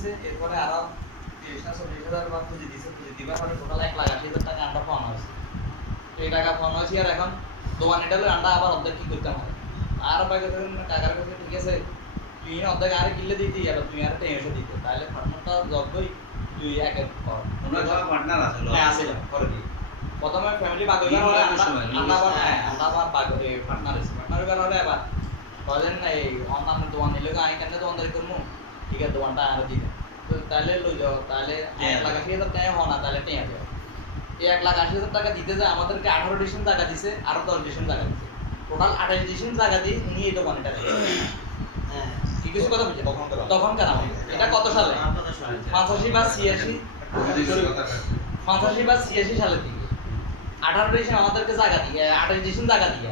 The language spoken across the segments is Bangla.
দিছে এরপরে আরো 30,000 বা পুঁজি দিছে পুঁজি দিবার পরে টোটাল 1,80,000 টাকা আন্ডা পাওয়া হয়েছে। এই টাকা পাওয়া হয়েছে আর এখন দোকান এটা আন্ডা আবার অর্ধেক কি করতে হবে আর বাইরে টাকার কাছে ঠিক আছে তুই অর্ধেক আর কিনলে দিতে আর তুই আর টেনশন দিতে তাহলে পার্টনারটা জবই তুই একে কর ওনার সব পার্টনার আছে হ্যাঁ আছে করে দি প্রথমে ফ্যামিলি ভাগ হইবার হলে আন্ডা আবার হ্যাঁ আন্ডা আবার ভাগ এই পার্টনার আছে পার্টনার হইবার হলে আবার বলেন না এই অন্যান্য দোকান নিলে আই কেন দোকানদারি করবো ঠিক আছে দোকানটা আর দিবে তো তাহলে লই যাও তাহলে 1,80,000 টাকা হওয়া না তাহলে টেয়া দেওয়া এই 1,80,000 টাকা দিতে যায় আমাদেরকে 18 ডিসেম্বর টাকা দিছে আরো 10 ডিসেম্বর টাকা দিছে টোটাল 28 ডিসেম্বর টাকা দিয়ে উনি এই দোকানটা দিয়েছে হ্যাঁ কি কিছু কথা বলছে তখন কেন এটা কত সালে 85 বা 86 85 বা 86 সালে দিকে 18 ডিসেম্বর আমাদেরকে জায়গা দিয়ে 28 ডিসেম্বর টাকা দিয়ে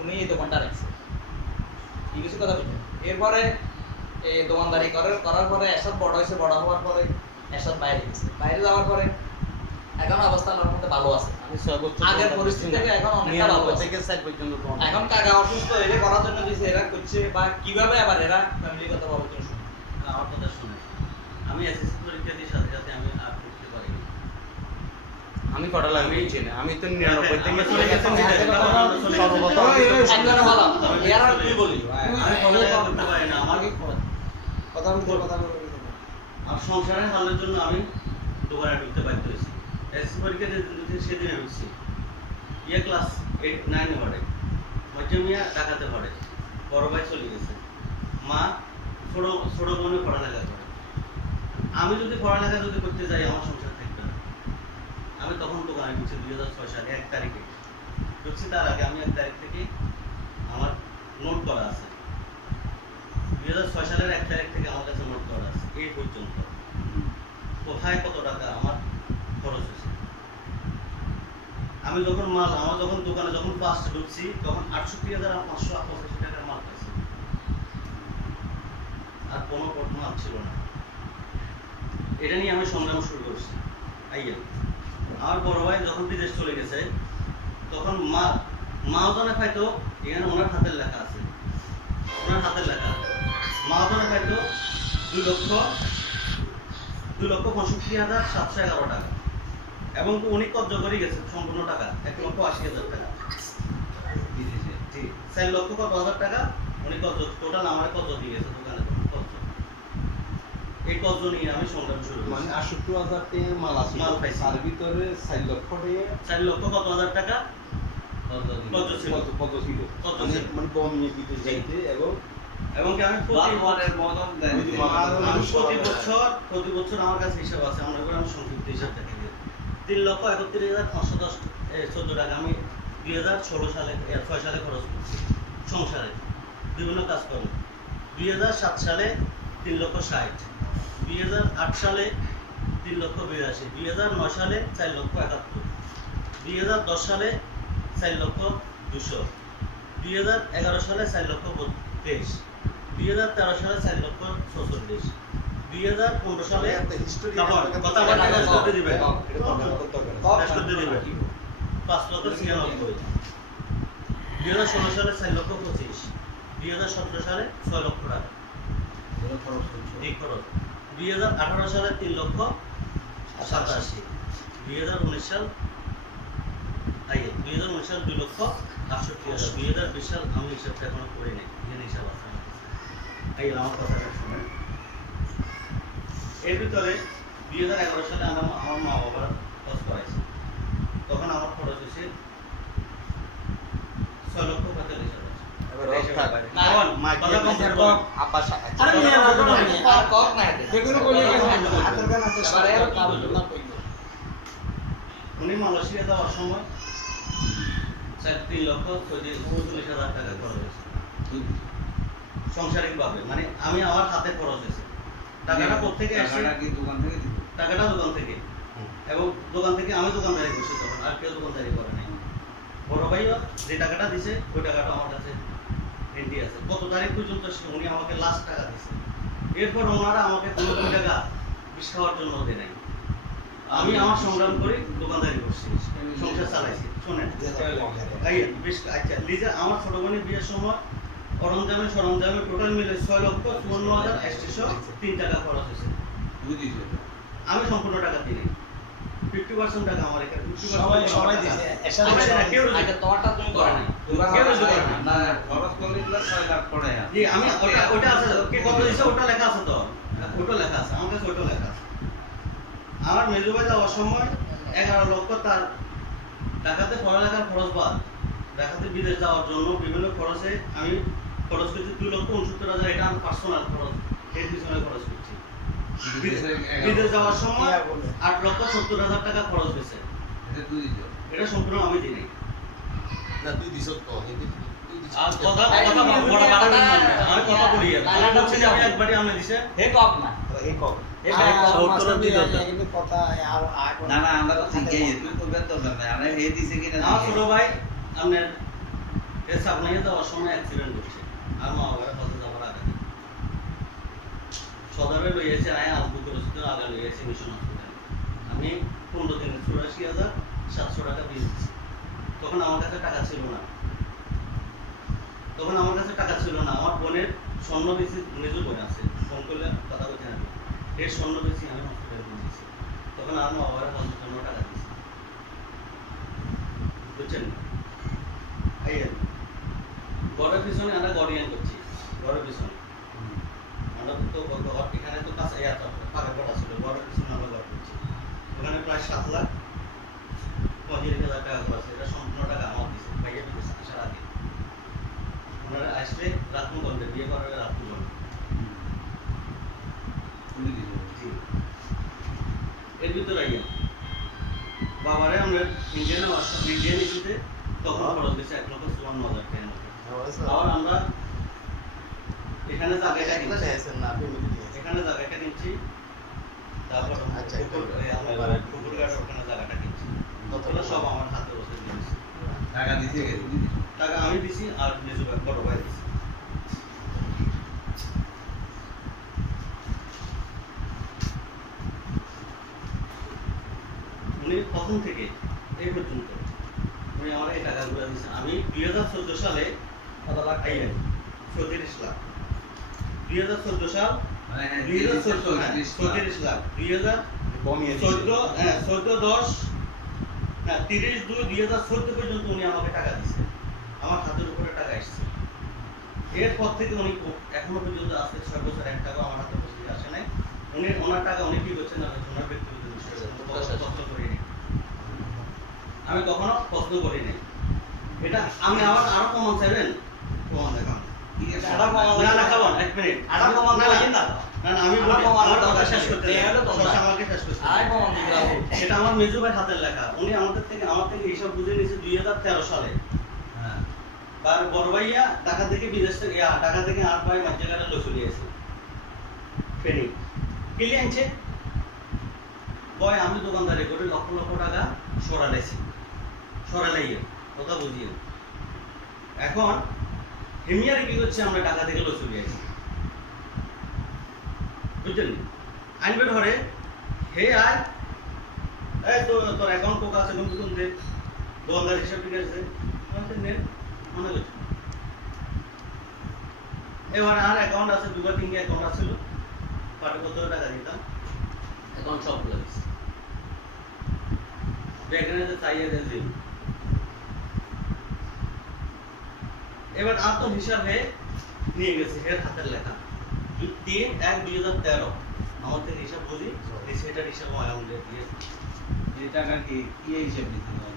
উনি এই দোকানটা রাখছে কি কিছু কথা বলছে এরপরে এই দোকানদারি করার পরে একসাথে বড় হয়েছে বড় হওয়ার পরে একসাথে বাইরে গেছে বাইরে যাওয়ার পরে এখন অবস্থা আমার মধ্যে ভালো আছে আগের পরিস্থিতি থেকে এখন অনেকটা ভালো আছে এখন কাকা অসুস্থ এর করার জন্য দিছে এরা করছে বা কিভাবে আবার এরা ফ্যামিলি কথা বলার জন্য শুনে আমার কথা শুনে আমি এসএসসি পরীক্ষা দিয়ে সাথে সাথে আমি আর পড়তে পারি আমি কটা লাগবে চিনি আমি তো 99 থেকে চলে গেছি সর্বপ্রথম একজন ভালো এরা তুই বলি আমি পড়তে পারি না আমাকে কথা বলতে আর সংসারের হালের জন্য আমি দোকানে ঢুকতে বাধ্য হয়েছি এসএসসি পরীক্ষা দিয়ে সেদিন ঢুকছি ইয়ে ক্লাস 8 9 পড়ে মধ্যমিয়া ঢাকাতে পড়ে বড় ভাই চলে গেছে মা ছোট বোনে পড়ালেখা করে আমি যদি পড়ালেখা যদি করতে যাই আমার সংসার থাকবে না আমি তখন দোকানে ঢুকছি 2006 সালে 1 তারিখে ঢুকছি তার আগে আমি 1 তারিখ থেকে আমার নোট করা আছে 2006 সালের 1 তারিখ থেকে আমার কাছে নোট করা আছে এই পর্যন্ত কোথায় কত টাকা আমার খরচ হয়েছে আমি যখন আমার যখন দোকানে যখন ফার্স্ট ঢুকছি তখন 68,585 টাকার মাল পাইছি আর কোনো মাল ছিল না এটা নিয়ে আমি সংগ্রাম শুরু করছি আইয়া আমার বড় ভাই যখন বিদেশ চলে গেছে তখন মাও জানে পাইতো এখানে ওনার হাতের লেখা আছে ওনার হাতের লেখা মাও জানে পাইতো 2,65,711 টাকা এবং উনি কর্জ করে গেছে সম্পূর্ণ টাকা 1,80,000 টাকা জি 4,00,000 টাকা উনি কর্জ টোটাল আমার কর্জ দিয়ে গেছে দোকানে কর্জ এই কর্জ নিয়ে আমি সংগ্রাম শুরু করি মানে 68,000 টাকা মাল আছে মাল পাইছি তার ভিতরে 4 লক্ষ টাকা 4 লক্ষ কত হাজার টাকা কর্জ ছিল কত ছিল মানে কম নিয়ে দিতে যাইতে এবং কি আমি প্রতি বছর আমার কাছে হিসাব আছে আমরা করে আমি সংক্ষিপ্ত হিসাব দেখে দিই 3,31,514 টাকা আমি 2016 সালে 6 সালে খরচ করছি সংসারে বিভিন্ন কাজ করব 2007 সালে 3,60,000 2008 সালে 3,82,000 2009 সালে 4,71,000 2010 সালে 4,200,000 2011 সালে 4,32,000 2013 সালে 4,46,000 2015 সালে কথা বলতে দিবে 5,96,000 2016 সালে 4,25,000 2017 সালে 6 লক্ষ টাকা এই খরচ 2018 সালে 3,87,000 2019 সাল 2,68,000 2020 সাল আমি হিসাবটা এখনো করে নেই এখানে হিসাব আছে আমার কথাটা শুনে এর ভিতরে 2011 সালে আমার মা বাবার খরচ করাইছে তখন আমার খরচ হয়েছে 6,45,000 উনি মালয়েশিয়া যাওয়ার সময় 3,39,000 টাকা খরচ হয়েছে সাংসারিক ভাবে মানে আমি আমার হাতে খরচ হয়েছে টাকাটা কোথেকে আসছে টাকাটা দোকান থেকে এবং দোকান থেকে আমি দোকানদারি করছি তখন আর কেউ দোকানদারি করে নাই বড় ভাইও যে টাকাটা দিছে ওই টাকাটা আমার কাছে এন্ট্রি আছে কত তারিখ পর্যন্ত উনি আমাকে লাস্ট টাকা দিছে এরপর ওনারা আমাকে 2 টাকা বিষ খাওয়ার জন্য দেয় নাই আমি আমার সংগ্রাম করে দোকানদারি করছি সংসার চালাইছি শোনেন আচ্ছা লিজা আমার ছোট বোনের বিয়ের সময় সরঞ্জামে টোটাল মিলে 6,54,803 টাকা খরচ হয়েছে আমি সম্পূর্ণ টাকা দিই নাই। 50% টাকা আমার এখানে, 50% সবাই আমার সবাই টাকা। দিছে সবাই দিছে না, কেউ রুজু- আচ্ছা তোমারটা তুমি করো না কেউ রুজু করে না। জি, আমি ওটা আছে, কে কত দিছে ওটা লেখা আছে তো, ওটা লেখা আছে, আমার কাছে ওটা লেখা আছে। আমার মেজু ভাই যাওয়ার সময় 11 লক্ষ তার ঢাকাতে পড়ালেখার খরচ বাদ, ঢাকাতে বিদেশ যাওয়ার জন্য বিভিন্ন খরচে আমি খরচ করছি 2,69,000, এটা আমার পার্সোনাল খরচ, এর পিছনে খরচ করছি। বিদেশ যাওয়ার সময় 8,70,000 টাকা খরচ হয়েছে, এটা সম্পূর্ণ আমি দিই নাই। না তুই দিছ তো কিন্তু আর কথা কথা বড় বাড়ানো আমি কথা বলি আর আমি বলছি যে আমি একবারই আমি দিছে হে কপ না এই কম হে ব্যাগ কপ। সত্তর দিল তো। কিন্তু কথা আর আর না না আমরা তো ঠিকই তুই করবেন তো না আমরা হে দিছে কিনা আমার ছোট ভাই আপনার এর সামনে যাওয়ার সময় অ্যাক্সিডেন্ট করছে, আর মা বাবার কাছে যাওয়ার আগে সদরে লইয়েছে, আয় আজবুকের ওষুধের আগে লইয়েছে মিশন হসপিটালে। আমি 15 দিনে 84,700 টাকা বিল দিচ্ছি। তখন আমার কাছে টাকা ছিল না, আমার বোনের স্বর্ণ বেশি মেজু বোন আছে, ফোন করলে কথা বলতে হবে, এর স্বর্ণ বেশি আমি হসপিটালে দিয়ে দিচ্ছি। তখন আর মা বাবার 55 টাকা দিচ্ছি, বুঝছেন? এই আর কি। ঘরের পিছনে আমরা গড়িয়ান করছি, ঘরের পিছনে আমরা তো ঘর এখানে তো কাছে পাকা কটা ছিল, ঘরের পিছনে আমরা ঘর করছি, ওখানে প্রায় 7,65,000 টাকা খরচ, এটা সম্পূর্ণ টাকা আমার দিচ্ছে ভাইয়া দিচ্ছে আসার আগে। ওনারা আসলে রাত্রি বলবে, বিয়ে করার রাত্রি বলবে। জি। এর ভিতরে আইয়া বাবারে আমরা ইন্ডিয়ান ইস্যুতে তখন খরচ গেছে 1,54,000 টাকা। আবার আমরা এখানে জায়গাটা কিনছি, না ফ্যামিলি দিয়ে এখানে জায়গাটা কিনছি, তারপর আচ্ছা, আমরা পুকুরঘাটের ওখানে জায়গাটা কিনছি। ততটা সব আমার হাতে বসে দিয়েছি, টাকা দিছে টাকা আমি দিছি আর মেজু ভাই বড় ভাই দিছি। উনি প্রথম থেকে এই পর্যন্ত উনি আমার এই টাকাগুলো দিয়েছেন। আমি 2014 সালে কত লাখ আইয়া 34 লাখ, 2014 সাল মানে 2014 34 লাখ, 2014 কমিয়ে 14/10 না 30/2/2014 পর্যন্ত উনি আমাকে টাকা দিয়েছে, আমার হাতের উপরে টাকা এসেছে। এরপর থেকে উনি এখনো পর্যন্ত আজকে 6 বছর 1 টাকা আমার হাতে বসে আসে নাই। উনি ওনার টাকা উনি কি করছেন না ওনার ব্যক্তিগত বিষয়, প্রশ্ন করিনি, আমি কখনো প্রশ্ন করিনি। এটা আমি আবার আরো প্রমাণ চাইবেন, প্রমাণ দেখান। আটা প্রমাণ না না খাবেন 1 মিনিট, আটা প্রমাণ না, দিবেন না না না আমি আটা বলি প্রমাণ আমার দাও, কথা শেষ করতে এই হলো তোমরা। সব আমাকে শেষ করতে আই প্রমাণ দিতে হবে এটা আমার মেজু ভাই হাতের লেখা, উনি আমার থেকে হিসাব বুঝে নিয়েছে 2013 সালে। হ্যাঁ আর বড় ভাইয়া ঢাকা থেকে বিদেশ থেকে ঢাকা থেকে আর ভাই মাঝখানে লই চলে আসে ফেনি কিলি আনছে বয়, আমি দোকানদারি করে লক্ষ লক্ষ টাকা সরালাইয়ে কথা বুঝিয়ে। এখন হেমিয়ারে কি করছে, আমরা টাকা থেকে লই চলে আসি, বুঝছেন? আইনবে ধরে হে আয় এই তো তোর অ্যাকাউন্ট কোকা আছে কোন কোন দে, দোকানদার হিসাব ঠিক আছে আমাদের নেন মনে করছে। এবার আর অ্যাকাউন্ট আছে, 2-3 অ্যাকাউন্ট আছে, পাটে কত টাকা দিতাম, অ্যাকাউন্ট সব লাগিয়েছে ব্যাংকে চাইয়ে দেন দিন। এবার আর তো হিসাবে নিয়ে গেছে এর হাতের লেখা 3/1/2013 আমার থেকে হিসাব বুঝি সেটার হিসাব আমাদের দিয়ে এই টাকা কি হিসাব দিতে হবে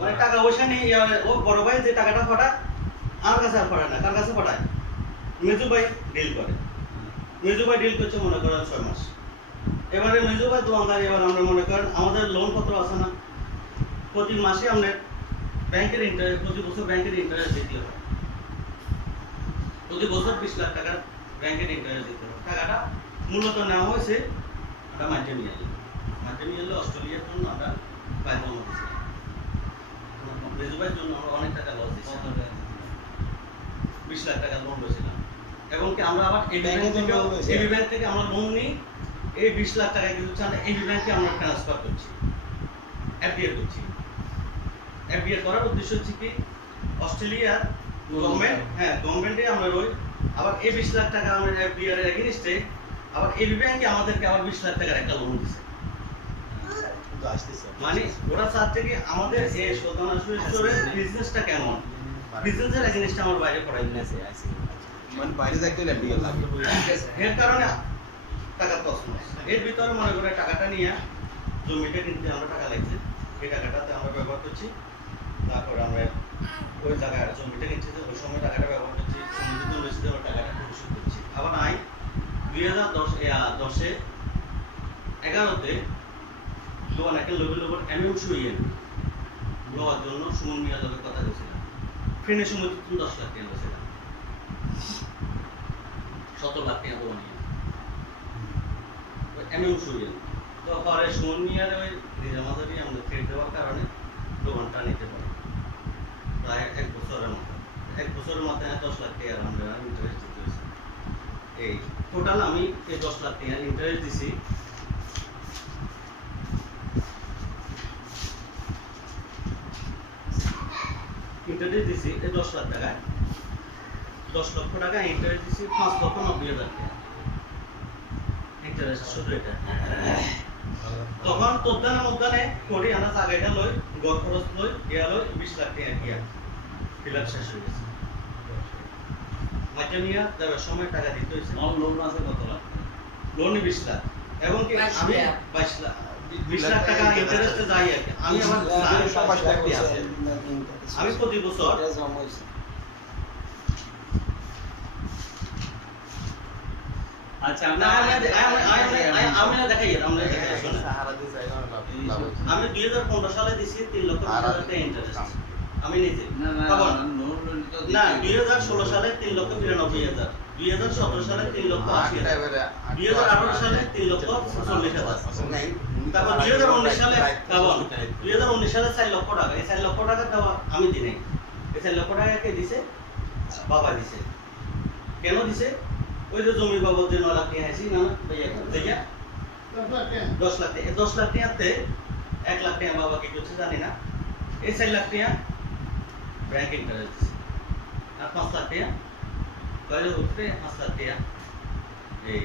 মানে টাকা পয়সা নেই। ও বড় ভাই যে টাকাটা পাঠায় আমার কাছে আর পাঠায় না, কার কাছে পাঠায়? মেজু ভাই ডিল করে, মেজু ভাই ডিল করছে মনে করেন 6 মাস। এবারে মেজু ভাই দোকানদার, এবার আমরা মনে করেন আমাদের লোন পত্র আছে না, প্রতি মাসে আমাদের ব্যাংকের ইন্টারেস্ট, প্রতি বছর ব্যাংকের ইন্টারেস্ট দিতে হয়, প্রতি বছর 20 লাখ টাকার ব্যাংকের ইন্টারেস্ট দিতে হয়। টাকাটা মূলত নেওয়া হয়েছে আমরা মাল্টিমিয়ালে অস্ট্রেলিয়ার জন্য আমরা ফাইল জমা দিয়েছিলাম। মেজু ভাইয়ের জন্য আমরা অনেক টাকা লস দিয়েছি, 20 লাখ টাকা লোন লইছিলাম। এবং কি আমরা আবার এবি ব্যাংক থেকে আমরা লোন নিই, এই 20 লাখ টাকা কিন্তু আমরা এবি ব্যাংকে আমরা ট্রান্সফার করছি, এফডিআর করছি। এফডিআর করার উদ্দেশ্য হচ্ছে কি অস্ট্রেলিয়ার গভর্নমেন্টে আমরা রই, আবার এই 20 লাখ টাকা আমরা এফডিআর এর এগেইনস্টে আবার এবি ব্যাংকে আমাদেরকে আবার 20 লাখ টাকার একটা লোন দিছে। কিন্তু আসতেছে মানে ওরা চাচ্ছে কি আমাদের এই সুলতান স্টোরের বিজনেসটা কেমন, বিজনেসের এই জিনিসটা আমার বাইরে পড়াই দিয়েছে। মানে বাইরে যাইতে ল্যান্ডিং লাগে এর কারণে টাকা কষ্ট। এর ভিতরে মনে করে টাকাটা নিয়ে জমিটা কিনতে আমরা টাকা লাগছে, এই টাকাটাতে আমরা ব্যবহার করছি। তারপরে আমরা ওই জায়গায় জমিটা কিনছি, ওই সময় টাকাটা ব্যবহার করছি, সমুদ্র রয়েছে ওই টাকাটা পরিশোধ করছি। আবার নাই 2011-তে লোন একটা লেভেল ওপর এমএম শুইয়ে লওয়ার জন্য সুমন মিয়া লোকের কথা বলছিলাম। ফ্রেনের সময় 10 লাখ টাকা বলছিলাম, 17 লাখ টাকা লোন নিয়ে এমএম শুইয়ে। তো পরে সুমন মিয়ার ওই রিজামাজারি আমাদের ফের দেওয়ার কারণে লোনটা নিতে পারে প্রায় 1 বছরের মতো। 1 বছরের মাথায় 10 লাখ টাকা আমরা ইন্টারেস্ট দিতে হয়েছে। এই টোটাল আমি এই 10 লাখ টাকা ইন্টারেস্ট দিছি। ইন্টারেস্ট দিছি এই 10 লাখ টাকা, 10 লক্ষ টাকা ইন্টারেস্ট দিছি, 5,90,000 টাকা ইন্টারেস্ট শুধু এটা। তখন তোদানে কোটি আনা জায়গাটা লই, গড় খরচ লই, ইয়া লই 20 লাখ টাকা দিয়া ফিলাপ শেষ হয়ে গেছে। মাঝানিয়া দেওয়ার সময় টাকা দিতে হয়েছে। লোন আছে কত লাখ? লোন 20 লাখ এবং কি আমি 22 লাখ 20 লাখ টাকা ইন্টারেস্টে যাই আর কি। আমি আমার 25 লাখ টাকা আছে আমি প্রতি বছর আচ্ছা না আমি দেখাই আমরা আমি 2015 সালে দিছি 3 লক্ষ টাকা ইন্টারেস্ট আমি নিজে। না 2016 সালে 3 লক্ষ 93,000, 2017 সালে 3 লক্ষ 80,000, 2018 সালে 3 লক্ষ 46,000, তারপর 2019 সালে 4 লক্ষ টাকা। এই 4 লক্ষ টাকা দেওয়া আমি দিই নাই। এই 4 লক্ষ টাকা কে দিছে? বাবা দিছে। কেন দিছে? ওই যে জমি বাবদ যে 9 লাখ টাকা আইছি না ভাইয়া 10 লাখ টাকা। 10 লাখ টাকাতে 1 লাখ টাকা বাবা কি করছে জানি না। এই 4 লাখ টাকা ব্যাংক ইন্টারেস্ট দিছে। আর 5 লাখ টাকা কয়লে উঠতে 5 লাখ টাকা এই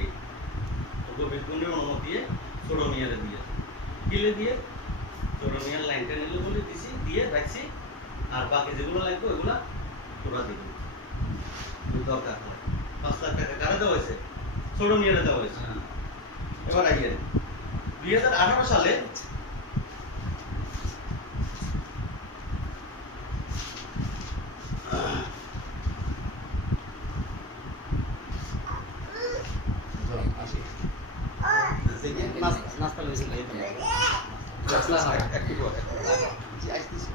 গোবিন্দপুরের অনুমতি দিয়ে ছোট মিয়ারে দিয়ে কিলে দিয়ে ছোট মিয়ার লাইনটা নিলে বলে দিছি, দিয়ে রাখছি। আর বাকি যেগুলো লাগবে ওইগুলা তোরা দিবি দরকার হয়। 5 লাখ টাকা কারা দেওয়া হয়েছে? ছোট মিয়ারে দেওয়া হয়েছে। এবার আইয়েন 2018 সালে নাস্তা লইছে একটু পরে আসতেছি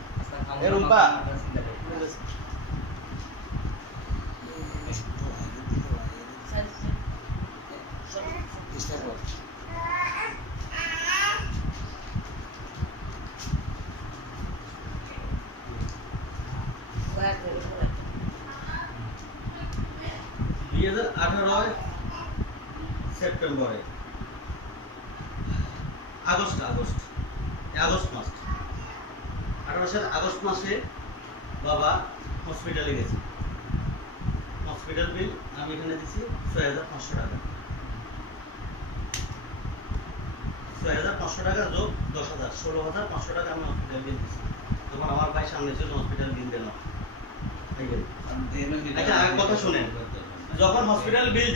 এ রুম্পা সেপ্টেম্বরে আগস্ট মাস 18 সাল আগস্ট মাসে বাবা হসপিটালে গেছে। হসপিটাল বিল আমি এখানে দিছি 6,500 টাকা। 6,500 টাকা যোগ 10,000, 16,500 টাকা আমি হসপিটাল বিল দিছি। তখন আমার ভাই সামনে ছিল, হসপিটাল বিল দিল। আচ্ছা আর কথা শুনেন, যখন হসপিটাল বিল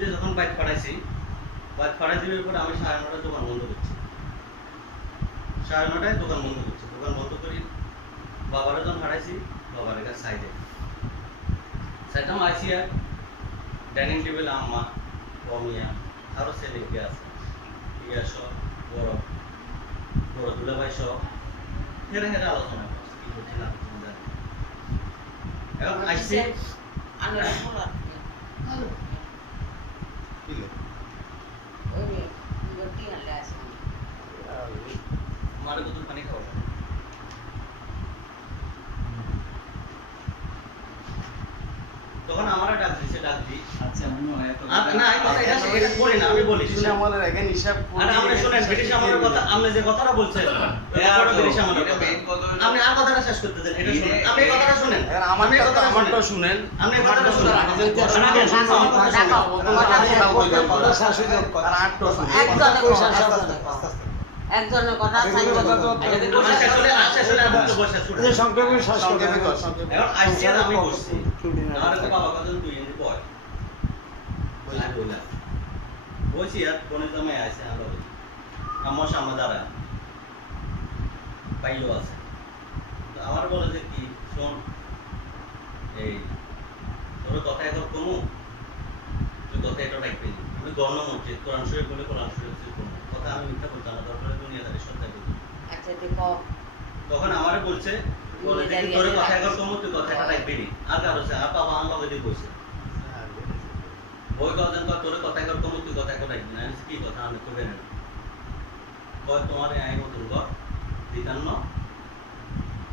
দিয়ে যখন বাইক পাঠাইছি, বাইক পাঠাই দিবার পরে আমি 9:30 দোকান বন্ধ করছি। 9:30 দোকান বন্ধ করছি। দোকান বন্ধ করি বাবারে যখন পাঠাইছি, বাবার কাছে সাইডে আইসি আর ডাইনিং টেবিল আম্মা বমিয়া আরো ছেলে কে আছে, ইয়া সব বড় দুলা ভাই সব হেরে আলোচনা করছি কি করছি না করছি জানি। এখন আইসি हमारे को तो पानी खाओ। তখন আমারা ডাক দিছে, ডাক দি আচ্ছা মনে হয় তো না এটা করি না, আমি বলি শুনে আমাদের এখানে হিসাব আরে আপনি শুনেন, ব্রিটিশ আমলের কথা, আপনি যে কথাটা বলছেন, এরপরে ব্রিটিশ আমলের কথা। আপনি আর কথাটা শেষ করতে দেন, এটা শুনেন। আপনি এই কথাটা শুনেন। এখন আমারটা শুনেন। আপনি এই কথাটা শুনেন। আপনি যে কথা শোনেন, শুনেন, আমার কথা শুনেন। আর আটটা শুনেন। একজনের কথা চাই আমার শেষ হলে আর বক্তব্য শেষ করতে দেন। সংক্ষেপে সংক্ষেপে কর, সংক্ষেপে। এখন আইসি আর আমি বসছি। আমার তো বাবা কথা তুই এনে বল। বললাম। বলছি আর কোনে জমে আছে আমরা বলি। আমার সামনে দাঁড়ায়। পাইলো আছে। তো আমার বলে যে কি শোন এই তোর কথা এখন কমু তুই কথা এটা রাখবি না। আমি গণমন্ত্রী কোরআন শরীফ বলে কোরআন শরীফ কমু কথা আমি মিথ্যা বলতাম না, দরকার দুনিয়াদারি সত্য বলতাম। আচ্ছা দেখো তখন আমারে বলছে বলে যে কি তোর কথা এখন কমু তুই কথা এটা রাখবি না। আর কারো সে আর বাবা আমার লগে দিয়ে কইছে ওই কথা তোর কথা এখন কমু তুই কথা এখন রাখবি না। আমি কি কথা আমি কইবে না কয় তোমার আই মতন ঘর দিতাম না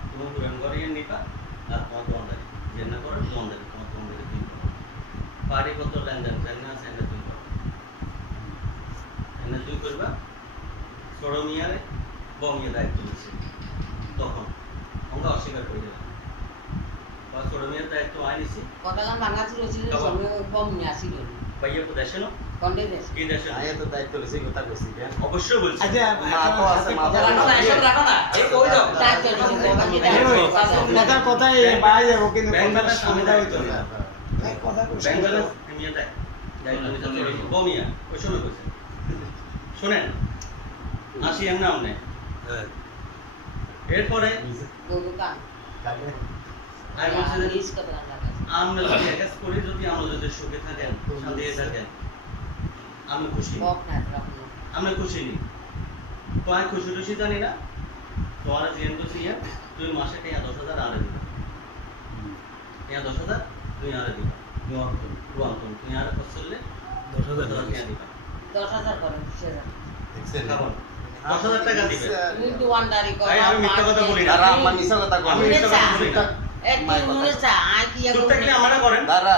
তুমি পুরান ঘরে নিবা আর তোমার দোকানদারি যেন করে দোকানদারি তোমার দোকানদারি তুমি করো পাড়ি কত লেনদেন জানি আছে এটা তুমি করো এনে তুই করবা ছোট মিয়ারে বমিয়ে দায়িত্ব দিচ্ছে তখন আমরা অস্বীকার করে দিলাম বা ছোট মিয়ার দায়িত্ব আইনিছি কতক্ষণ ভাঙা ছিল ছিল সবে বম নিয়ে আসিল ভাইয়া তো দেশে না কন্ডে দেশ কি দেশে না? আয়া তো দায়িত্ব লইছি কথা কইছি কেন? অবশ্যই বলছি মা তো আছে, মা তো রাখো না, এসব রাখো না। এই কই দাও। দায়িত্ব নিছে বাকি কথার কথাই বাইরে যাবো কিন্তু ব্যাংকের কোনটা সামনে সুবিধা দায়িত্ব হইতো না। না কথা ব্যাংকের মিয়া দেয় দায়িত্ব নিতে চলে গেছে। বমিয়া ওই সময় কইছে শুনেন আসি এর নাম নেই এরপরে দোকান আমি বলছি যে লিস্ট কত টাকা আমরা যদি একাজ করি যদি আমরা যদি সুখে থাকেন শান্তিতে থাকেন আমি খুশি বক না রাখুন আমি খুশি নি তোমার খুশি টুশি জানি না তোমার জিএন তো সিএম তুই মাসে টাকা 10,000 আরে দিবা টাকা 10,000 তুই আরে দিবা রুয়ান্তন তুই আরে ফসললে 10,000 টাকা দিবা 10,000 করেন 20,000 দেখছেন? খাবার 10,000 টাকা দিবে তুমি দোকানদারি করো ভাই, আমি মিথ্যা কথা বলি না। দাঁড়া, আম্মা মিছা কথা কয়। আমি মিথ্যা কথা বলি না। এ তুই মনে চা আই কি চুপ থাকলে আমারে করেন দাঁড়া,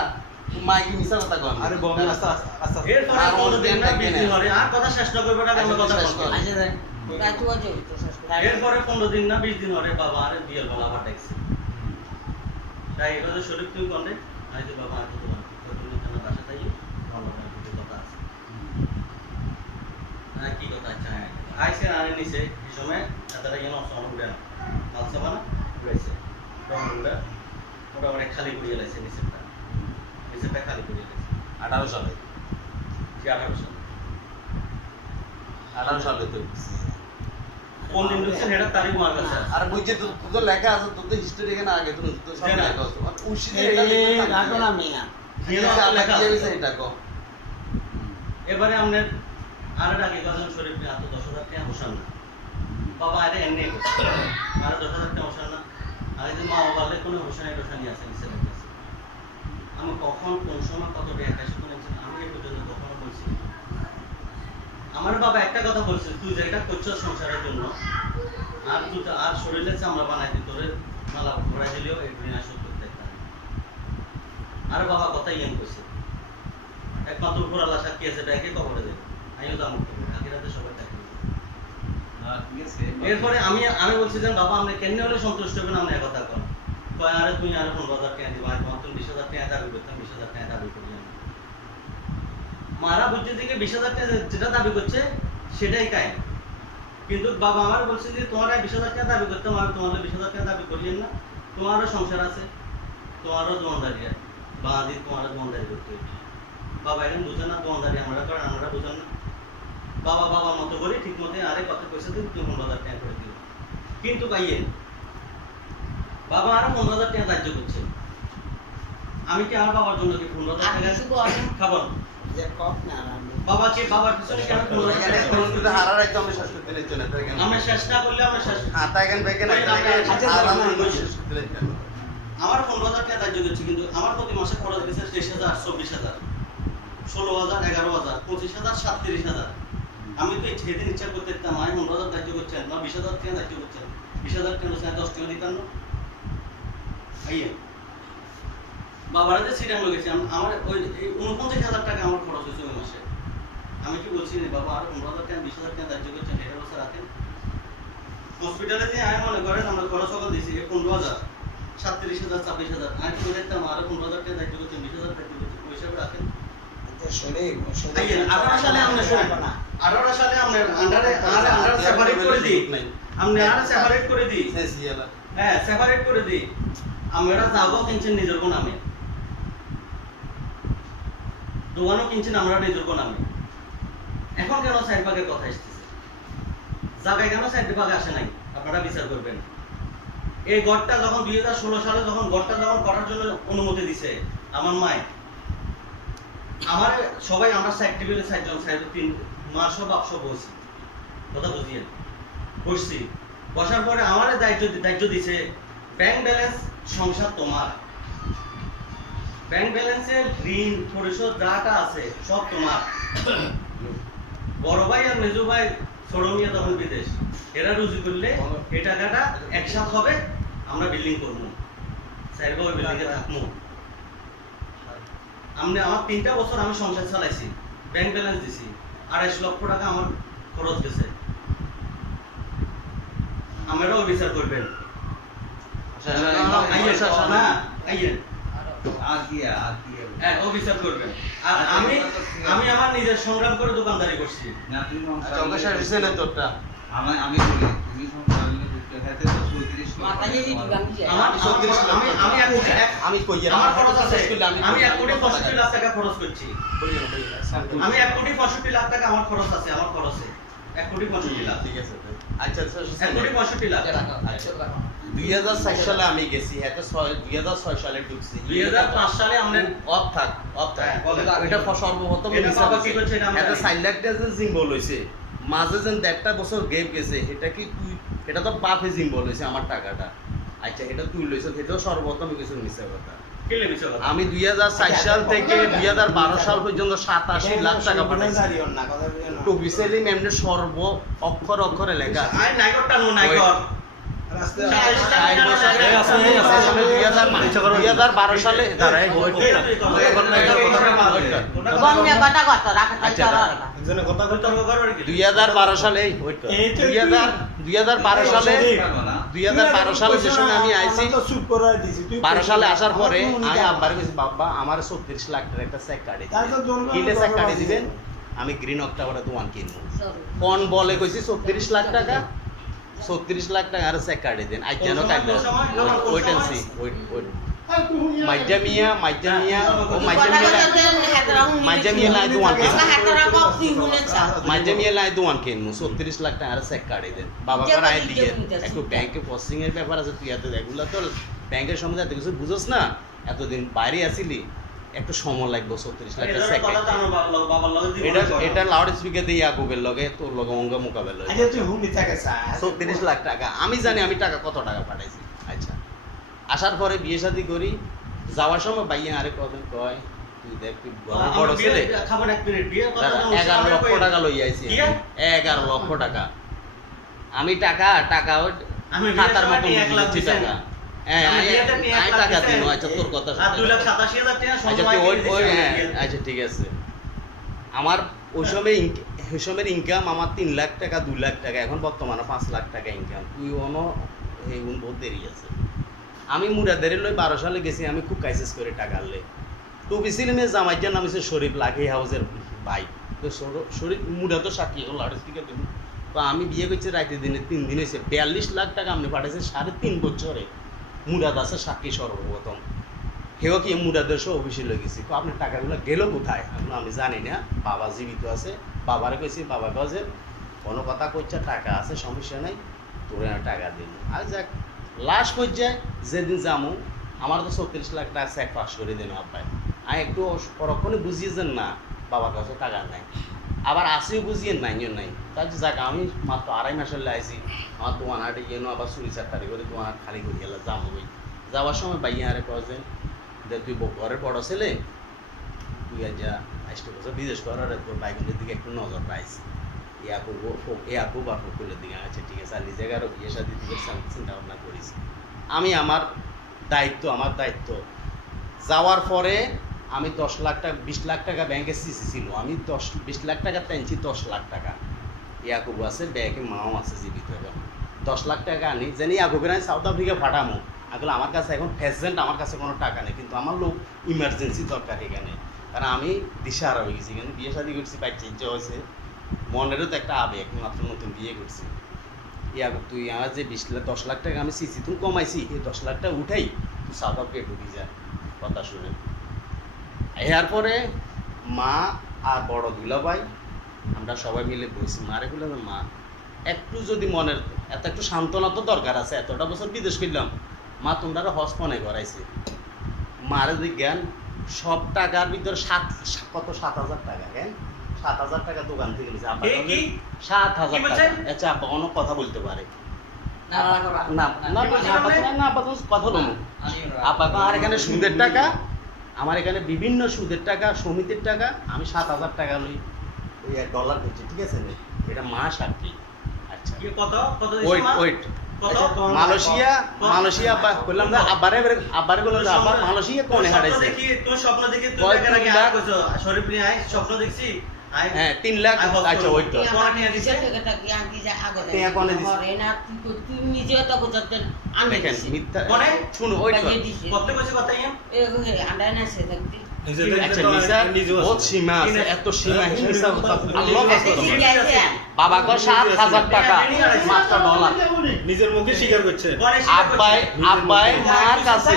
মা কি মিছা কথা কয়? আরে বমি আস্তে আস্তে এরপরে আর 15 দিন না 20 দিন না। ধরে আর কথা শেষ না করবে না আমরা কথা শেষ বলবো কর। আচ্ছা দেন কাজ হচ্ছে তো শেষ করে এরপরে 15 দিন না 20 দিন ধরে বাবা আরে বিয়ের বলা আবার ডাকছে তাই এবারে শরীফ তুই কোন রে আমি তো বাবা আতো তোমার তুমি কেন বাসা তাই আমার কিছু কথা আছে না কি কথা আছে আইসে আরে নিছে এই সময় তারা যেন অসম উড়ে না মালসা বানা উড়াইছে তখন উড়া মোটামুটি খালি করিয়ে লাইছে নিচেটা খালি করিয়ে লাইছে 18 সালে। কি 18 সাল 18 সালে তো। কোন দিন ঢুকছেন এটা তারিখ মার কাছে আছে। আর বুঝছি তো তো লেখা আছে, তো তো হিস্ট্রি এখানে আগে তো তো সব কেনা? লেখা আছে। আর উশি এই এটা লেখা রাখো না মিয়া হিরো লেখা আছে। এটা কো। এবারে আপনার আরে আগে গজন শরীফ এত 10,000 টাকা হোসান না বাবা আরে এমনি করছে আরে 10,000 টাকা হোসান না আরে যে মা বাবালে কোনো হোসানি টোসানি আছে নিচে লেখা আমি কখন কোন সময় কত টাকা ক্যাশ করেছেন আমি এই পর্যন্ত কখনো বলছি না। আমার বাবা একটা কথা বলছে তুই যেটা করছিস সংসারের জন্য আর তুই আর শরীরে চামড়া বানাইতে তোরে মালা ঘোরা দিলেও এই ঋণ শোধ করতে পারতাম আর বাবা কথা ইয়েন কইছে একমাত্র উপর আল্লাহ সাক্ষী আছে ডাকে কবরে দেবে আমিও জানো আখিরাতে সবাই থাকে এরপরে আমি বলছি যে বাবা আপনি কেন হলে সন্তুষ্ট হবেন আপনি কথা কন কয় আরে তুই আর 15,000 টাকা দিবা আর তোমার 20,000 টাকা দাবি করতাম 20,000 টাকা দাবি করি আমি মারা বুঝতে থেকে 20,000 টাকা যেটা দাবি করছে সেটাই কায়েম কিন্তু বাবা আমার বলছে যে তোমার 20,000 টাকা দাবি করতাম আমি তোমার 20,000 টাকা দাবি করিয়েন না তোমারও সংসার আছে তোমারও দোকানদারি আছে বাদি তোমারও দোকানদারি করতে হবে বাবা এখন বুঝে না দোকানদারি আমরা করেন আমরা বুঝেন না বাবা বাবার মতো করে ঠিক মতো আরে কথা কইছে তুমি 15,000 টাকা করে দিও কিন্তু পাইয়ে বাবা আরো 15,000 টাকা ধার্য করছে আমি কি আমার বাবার জন্য কি 15,000 আর টাকা কিছু করেন খাবো যে কপ না রাখুন বাবা কি বাবার পিছনে কেন 15,000 এখানে টাকা কোন কিছু হারা রাখতে আমি শেষ করতে লেছ না তো এখানে। আমরা শেষ না করলে আমরা শেষ হাতা এখানে বেকে না আচ্ছা, আরাম করে শেষ করতে লেছ না। আমার 15,000 টাকা ধার্য করছে কিন্তু আমার প্রতি মাসে খরচ গেছে 23,000 24,000 16,000 11,000 25,000 37,000 আমি তো এই ছেড়ে ইচ্ছা করতে দিতাম আমি 15,000 ধার্য করছেন না 20,000 টাকা ধার্য করছেন 20,000 টাকা 10 টাকা দিতাম না আইয়ে বাবারা যে সিটাং গেছে আমার ওই 49,000 টাকা আমার খরচ হয়েছে ওই মাসে আমি কি বলছি না বাবা আর 15,000 টাকা 20,000 টাকা ধার্য করছেন এটা বছর রাখেন হসপিটালে যে আমি মনে করেন আমরা খরচ সকল দিয়েছি 15,000 37,000 26,000 আমি তো দেখতাম আর 15,000 টাকা ধার্য করছেন 20,000 ধার্য করছেন ওই হিসাবে রাখেন আইয়েন 18 সালে আমরা শুনি 18 সালে আমরা আন্ডারে সেপারেট করে দিই আমরা আন্ডারে সেপারেট করে দিই হ্যাঁ সেপারেট করে দিই আমরা যাবো কিনছেন নিজের কোন নামে দোকানও কিনছেন আমরা নিজের কোন নামে এখন কেন সাইড ভাগের কথা আসতেছে জায়গায় কেন সাইড ভাগ আসে নাই আপনারা বিচার করবেন এই গড়টা যখন 2016 সালে যখন গড়টা যখন করার জন্য অনুমতি দিছে আমার মায় আমার সবাই আমরা সাইড টেবিলে সাইডজন সাইড 3 মাসও বাপসও বসি কথা বুঝিয়েন বসছি বসার পরে আমার দায়িত্ব দিছে ব্যাংক ব্যালেন্স সংসার তোমার ব্যাংক ব্যালেন্সে ঋণ পরিশোধ যাটা আছে সব তোমার বড় ভাই আর মেজো ভাই ছোট মিয়া তখন বিদেশ এরা রুজি করলে এই টাকাটা একসাথ হবে আমরা বিল্ডিং করবো সাইডভাবে বিল্ডিং এ থাকবো আমি আমার 3টা বছর আমি সংসার চালাইছি ব্যাংক ব্যালেন্স দিছি 2.5 লক্ষ টাকা আমার খরচ গেছে আমারও বিচার করবেন আইয়েন আর কি হ্যাঁ ও বিচার করবেন আর আমি আমার নিজের সংগ্রাম করে দোকানদারি করছি না তুমি তোরটা আমি বলি তুমি সংসারে ঢুকতে খাইতে তো 34 মাথায় এই দোকান কি আমি কই আমার খরচ আছে আমি 1,65,00,000 টাকা খরচ করছি আমি 1,65,00,000 টাকা আমার খরচ আছে আমার খরচে 1,65,00,000 ঠিক আছে আচ্ছা 1,65,00,000 2004 সালে আমি গেছি হ্যাঁ 2006 সালে ঢুকছি 2005 সালে আমরা অফ থাক হ্যাঁ, বলেন। এটা সর্বপ্রথম এটা বাবা কি করছে এটা আমরা এটা জানি। 4 লাখ টাকা যে জিম্বল হইছে মাঝে যেন 1.5টা বছর গেপ গেছে এটা কি তুই এটা তো বাপে জিম্বল হইছে আমার টাকাটা আচ্ছা এটা তুই লইছ এটাও সর্বপ্রথম কিছু মিছা কথা কেলে মিছে কথা আমি 2004 সাল থেকে 2012 সাল পর্যন্ত 87 লাখ টাকা পাঠাইছি টুপি সেলিম এমনি সর্ব অক্ষরে লেখা আছে আই নাইকরটা নো নাইকর 2012 সালে দাঁড়ায় গম্যা কথা কথা রাখা তাই আচ্ছা, চলা একজনে কথা কইতো 2012 সালে 2012 সালে 2012 সালে যে সময় আমি আইছি তো চুপ করে দিছি তুই 12 সালে আসার পরে আমি আব্বারে কইছি বাবা আমার 36 লাখ টাকার একটা চেক কাটি তার তো জনগণ কিলে চেক কাটি দিবেন আমি গ্রিন অক্টোবরে দোকান কিনবো কোন বলে কইছি 36 লাখ টাকা 36 লাখ টাকা আর চেক কাটি দেন আই কেন কাটল ওয়েট এন্ড সি ওয়েট মাইজা মিয়া ও মাইজা মিয়া লাই দোকান কিনবো হাতরা কপ তুই শুনেছ মাইজা মিয়া লাই দোকান কিনবো 36 লাখ টাকা আর চেক কাটি দেন বাবা করে আই দিয়ে একটু ব্যাংকে প্রসেসিং এর ব্যাপার আছে তুই এত এগুলা তো ব্যাংকের সম্বন্ধে এত কিছু বুঝছ না এতদিন বাইরে আছিলি একটু সময় লাগবে 36 লাখ টাকা চেক এটা লাউড স্পিকার দিয়ে ইয়াকুবের লগে তোর লগে অঙ্গ মোকাবেলা আচ্ছা তুই হুনি থাকে 36 লাখ টাকা আমি জানি আমি টাকা কত টাকা পাঠাইছি আচ্ছা আসার পরে বিয়ে শাদী করি যাওয়ার সময় ভাইয়া আরে কত কয় তুই দেখ তুই বড় ছেলে খাবার এক মিনিট বিয়ে কথা 11 লক্ষ টাকা লই আইছি 11 লক্ষ টাকা আমি টাকা আমি খাতার মতো 1 লাখ দিচ্ছি টাকা হ্যাঁ আমি টাকা দিন আচ্ছা তোর কথা আর 2,87,000 টাকা আচ্ছা সময় তুই ওই হ্যাঁ আচ্ছা ঠিক আছে আমার ওই সময়ের ইনকাম আমার 3 লাখ টাকা 2 লাখ টাকা এখন বর্তমানে 5 লাখ টাকা ইনকাম তুই অনো এই বহুত দেরি আছে আমি মুরাদের লই 12 সালে গেছি আমি খুব ক্রাইসিস করে টাকা আনলে টুপি সিলিমে জামাইটার নাম হচ্ছে শরীফ লাখি হাউসের ভাই তো শরীফ মুরা তো সাক্ষী এখন লাউড স্পিকার দেবো তো আমি বিয়ে করছি রাতে দিনে 3 দিন হয়েছে 42 লাখ টাকা আপনি পাঠাইছে 3.5 বছরে মুরাদ আছে সাক্ষী সর্বপ্রথম হেও কি মুরাদের সহ অফিসে লেগেছি তো আপনার টাকাগুলো গেল কোথায় আমি জানি না বাবা জীবিত আছে বাবারে কইছি বাবা কাছে কোনো কথা কইছে টাকা আছে সমস্যা নাই তোরে টাকা দিন আর যাক লাস্ট পর্যায়ে যেদিন যামু আমার তো 36 লাখ টাকা চেক পাস করে দিন আব্বাই আমি একটু পরক্ষণে বুঝিয়েছেন না বাবার কাছে টাকা নাই আবার আসিও বুঝিয়ে নাই তাই যাক আমি মাত্র 2.5 মাসের লাইছি আমার দোকান হাটে গিয়ে আবার চুরি চারটারি করে দোকান হাট খালি করে গেলে যাবো যাওয়ার সময় বাইয়া আরে কয় যে তুই ঘরের বড় ছেলে তুই যা আসতে বছর বিদেশ করার তোর বাইকের দিকে একটু নজর রাইস ইয়াকুব আর ফকুলের দিকে আচ্ছা ঠিক আছে আর নিজে আরও বিয়ে শাদী দিকে চিন্তা ভাবনা করিস আমি আমার দায়িত্ব যাওয়ার পরে আমি 10 লাখ টাকা 20 লাখ টাকা ব্যাংকে সিসি ছিল, আমি 20 লাখ টাকা টানছি 10 লাখ টাকা। ইয়াকুব আছে ব্যাংকে, মাও আছে জীবিত এখন। 10 লাখ টাকা আনি জানি ইয়াকুবের আমি সাউথ আফ্রিকা ফাটামো, আসলে আমার কাছে এখন প্রেজেন্ট আমার কাছে কোনো টাকা নেই, কিন্তু আমার লোক ইমার্জেন্সি দরকার এখানে, কারণ আমি দিশাহারা হয়ে গেছি। কিন্তু বিয়ে শাদি করছি, বাচ্চা ইচ্ছা হয়েছে, মনেরও তো একটা আবেগ, মাত্র নতুন বিয়ে করছি। ইয়াকুব তুই আমার যে 10 লাখ টাকা আমি সিসি তুই কমাইছি, এই 10 লাখ টাকা উঠাই তুই সাউথ আফ্রিকা ঢুকি যা, কথা শুনে। এরপরে মা আর বড় দুলাভাই আমরা সবাই মিলে বলছি, মারে বললাম মা একটু যদি মনের একটু সান্ত্বনা তো দরকার আছে, এতটা বছর বিদেশ করলাম, মা তোমরা হজ মনে করাইছে। মারে জ্ঞান সব টাকার ভিতরে 7,000 টাকা, হ্যাঁ 7,000 টাকা দোকান থেকে নিয়েছে। আব্বা 7,000 টাকা। আচ্ছা আব্বা অনেক কথা বলতে পারে না না না না না আব্বা তুমি কথা বলো। আব্বা আমার এখানে সুদের টাকা, আমার এখানে বিভিন্ন সুদের টাকা, সমিতির টাকা, আমি 7,000 টাকা লই, ওই $1 দিচ্ছি, ঠিক আছে না? এটা মাস আর কি। আচ্ছা কত কত ওয়েট ওয়েট মালয়েশিয়া আব্বা বললাম যে আব্বারে বললাম যে আব্বা মালয়েশিয়া কোনে হারাইছে? তুমি স্বপ্ন দেখি তুই কয় টাকা নাকি 3 লাখ? আর কইছো শরীফ নিয়ে আই স্বপ্ন দেখছি আই হ্যাঁ 3 লাখ। আচ্ছা ওই তো তুই নিজে তো করতে আমি দেখেন মিথ্যা মনে শুনো ওই তো কত কইছে কথা ইয়া আন্ডার না সে থাকতে আচ্ছা নিসা বহুত সীমা আছে, এত সীমা হিসাব আল্লাহ বাবা গো 7,000 টাকা মাত্র $1। নিজের মুখে স্বীকার করছে। আব্বাই মার কাছে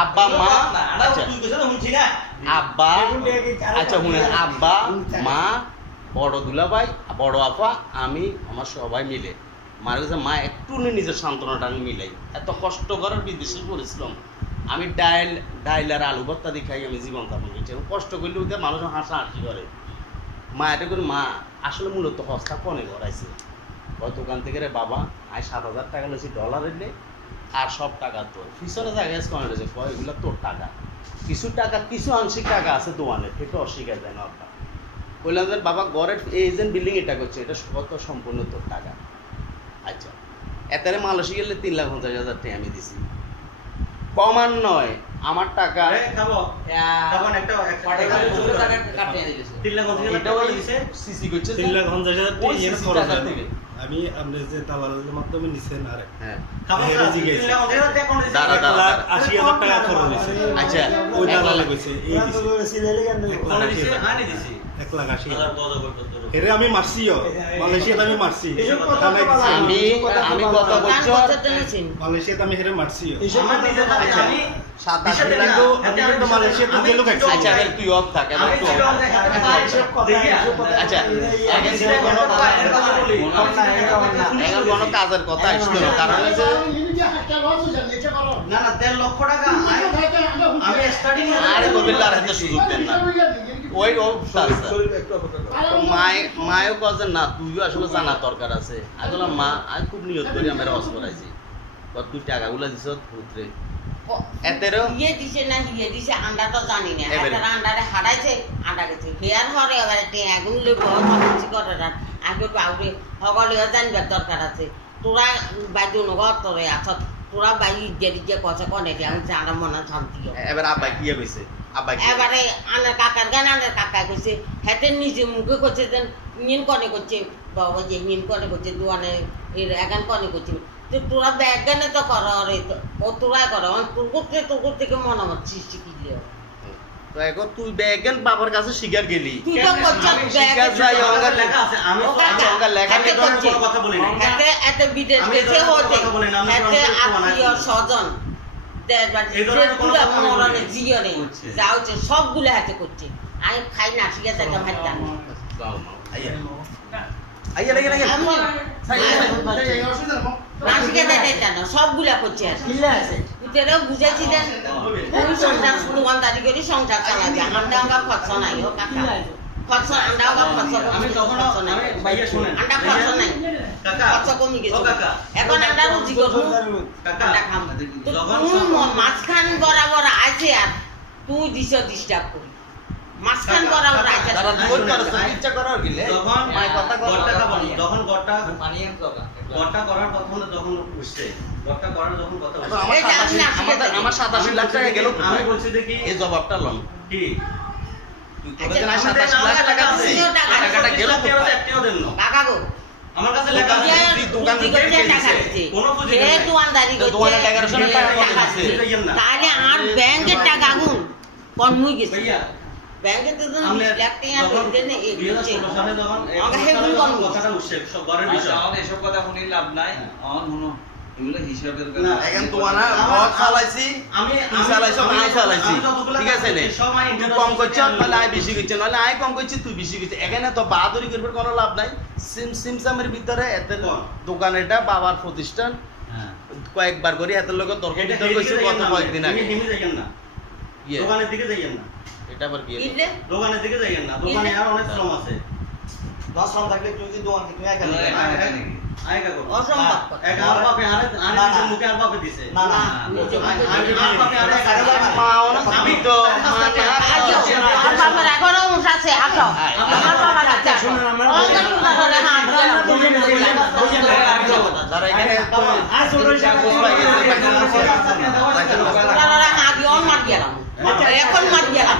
আব্বা মা আচ্ছা তুই কইছ না শুনছি না আব্বা আচ্ছা শুনে আব্বা মা বড় দুলাভাই বড় আপা আমি আমার সবাই মিলে মার কাছে মা একটু নিজের সান্ত্বনাটা আমি মিলাই, এত কষ্ট করার বিদেশে পরিশ্রম, আমি ডাইল আর আলু ভর্তা দিয়ে খাই, আমি জীবন যাপন করছি। কষ্ট করলে ওদের মানুষ হাসাহাসি করে। মা এটা করে মা আসলে মূলত হস্তা কনে করাইছে, ওই দোকান থেকে রে বাবা আই 7,000 টাকা লইছি ডলার এলে, আর সব টাকা তোর পিছনে জায়গায় কনে রয়েছে, এগুলো তোর টাকা, কিছু টাকা কিছু আংশিক টাকা আছে দোয়ানের, এটা অস্বীকার যায় না আব্বা। বললাম যে বাবা ঘরের এই যে বিল্ডিং এটা করছে এটা কত সম্পূর্ণ তোর টাকা। আচ্ছা এতারে মালয়েশিয়া গেলে 3,50,000 টাকা আমি দিছি, কমান নয় আমার টাকা। খাবো খাবো একটা টাকা কাটে দিয়েছে 3 লাখ এটাও টাকা দিছে সিসি করছে 3,50,000 টাকা ওই ইয়ের CC খরচ টাকা হয় না। থেকে। আমি আপনি যে দালালের মাধ্যমে নিছেন আরে হ্যাঁ খাবো হেরে জিজ্ঞেস। 3 লাখ টাকা কোন দিছে দাঁড়া, দাঁড়া। 1,80,000 টাকা খরচ হয়েছে। আচ্ছা ওই 1 দালালে লাখ। কইছে এই দিছে কোন দিছে আনি দিছি 1,80,000 হাজার বড় করতে তোর হেরে আমি মারছিও, মালয়েশিয়াতে আমি মারছি। এসব কথা থানায় দিছি। আমি কথা বলছো মালয়েশিয়াতে আমি হেরে মারছিও। আমার নিজের টাকা আচ্ছা, আমি 27 টাকা কিন্তু আমি কিন্তু মালয়েশিয়াতে আমি জেলে খাইছি। আচ্ছা এবার তুই অফ থাক এবার আমি তুই ছিল off থাক। দেখিয়া আচ্ছা আগে ছিল কোনো কথা বলি এখন কোনো কাজের কথা আসতো না, কারণ হচ্ছে না না 1.5 লক্ষ টাকা আমি স্টার্টিং আরে গোবিল্লার হাতে সুযোগ দেন না, ওই ও মায়ও কজন না, তুইও আসলে জানার দরকার আছে। আসলে মা আমি খুব নিয়ত করি আমার হজ করাইছি, তুই টাকাগুলো দিছ পুত্রে এতেরও ইয়ে দিছে না ইয়ে দিছে আন্ডা তো জানি না, এবারে। একটা আন্ডারে হারাইছে আন্ডা গেছে হেয়ার হরে এবারে টেগুন লই বড় করে রাখ আগে বাউরে হগলে জানবার দরকার আছে। তোরা বাইদু নগর তোরে আছ তোরা বাই গেরিকে কছে কোনে কি আমি জানা মনে শান্তি এবার আব্বা কি কইছে? আব্বা কি এবারে আনার কাকার গান আনার কাকা কইছে হেতে নিজে মুখে করছে যেন নিন কনে করছে বাবা যে নিন কনে করছে দুয়ানে এর এগান কনে করছে, তো তোরা ব্যাগানে তো কর রে ও তোরাই কর তোর থেকে মনে হচ্ছে শিখিলে তো এখন তুই ব্যাগেন বাবার কাছে শিকার গেলি, তুই তো করছ আমি শিকার যাই ওঙ্গা লেখা আছে আমি ও কাকা, আচ্ছা ওঙ্গা লেখা একে নেই করছে। কোনো কথা বলি না এতে এতে বিদেশ আমি গেছে এই ধরনের হতে কথা বলি না, আমি এতে কোনো কথা বলি না। আত্মীয় স্বজন এই ধরনের কোনো কথা আমি বলি না। জিয়নে করছে। যা হচ্ছে সবগুলো হাতে করছে। আমি খাই না ঠিক আছে একটা ভাত দাম আইয়া আইয়া লাগে লাগে নাসিকে দেয় কেন সবগুলা করছে আর পুতেরাও বুঝাইছি দেন ওই সংসার দোকানদারি করি সংসার চালাবি আন্ডা অঙ্গা খরচ নাই ও কাকা খরচ আন্ডা অঙ্গা খরচ আমি তখন আমি ভাইয়া শুনেন আন্ডা খরচ নাই কাকা খরচ কমে গেছে ও কাকা এখন আন্ডা রুজি করবো কাকা আন্ডা খাম তো যখন তুই মাঝখান বরাবর আছে আর তুই দিছ ডিস্টার্ব করি মাঝখান করা ওরা আইসা তারা দুই করছে চিকিৎসা করার গিলে যখন মাই কথা কর গড়টা খাবানি, যখন গড়টা পানিয়ে দরকার গড়টা করার কথা হলো যখন উঠছে, গড়টা করার যখন কথা এখন উঠছে, আমার এই যে আপনি 87 আসলে আমার 87 লাখ টাকা গেল আমি বলছি যে কি এই জবাবটা লন কি তুই তোকে না আচ্ছা, 87 লাখ টাকা দিছি আপনিও টাকা টাকাটা গেল কোথায়? একটিও দেন না। কাকা গো আমার কাছে লেখা আছে দোকান পুঁজি থেকে করছে, কে টাকা দিছে? দিছে। কোনো পুঁজি সে নাই। দোকানদারি তো করছে, দোকানের টাকার সঙ্গে সে টাকা টাকা দিছে। দিছে। দিয়েন না। তাহলে আর ব্যাংকের টাকা আগুন কোন মুই গেছে ভাইয়া ব্যাংকে তো ধরুন আমরা 20 লাখ টাকা যখন লেনদেন এই করছে 2016 সালে যখন আমাকে 21 হেগুন সালে কম যখন দিছে। কথাটা উঠছে সব ঘরের বিষয় আচ্ছা, এসব কথা শুনি লাভ নাই অন শুনো এগুলো হিসাবের না, এখন তোমার ঘর চালাইছি আমি তুই চালাইছ না আই চালাইছি আমি যতগুলো ঠিক আছে নে সব আই তুই কম করছ তাহলে আই বেশি করছ নাহলে আই কম করছি তুই বেশি করছিস এখানে তো বাহাদুরি করবার কোনো লাভ নাই সিমসামের ভিতরে এতে কোন? দোকান এটা বাবার প্রতিষ্ঠান হ্যাঁ কয়েকবার করে এত লোক তর্ক বিতর্ক হয়েছে গত কয়েকদিন আগে হিমি যাইয়েন না ইয়ে, দোকানের দিকে যাইয়েন না এটা আবার কি হলো? ইলে দোকানের দিকে যাইয়েন না দোকানে আর অনেক শ্রম আছে দশম থাকলে তুই কি দোকান তুমি একা না, নিবে? একা নাকি? আয়গা করো অসম্ভব কথা। এক আর বাপে আরে না, আরে না। নিজের মুখে আর বাপে দিছে না না নিজে আর নিজে বাপে আরে সাড়ে বারো। মা অনেক আমি তো আজও আর বাবার এখনো উঠ আছে আসো আমার বাবার আছে আসো শুনুন, আমরা অঙ্গ টুকা ধরে হাত দিলাম যারা এখানে আজ ছোট হিসাবে ওরা হাত দিয়ে মার গেলাম এখন মার গেলাম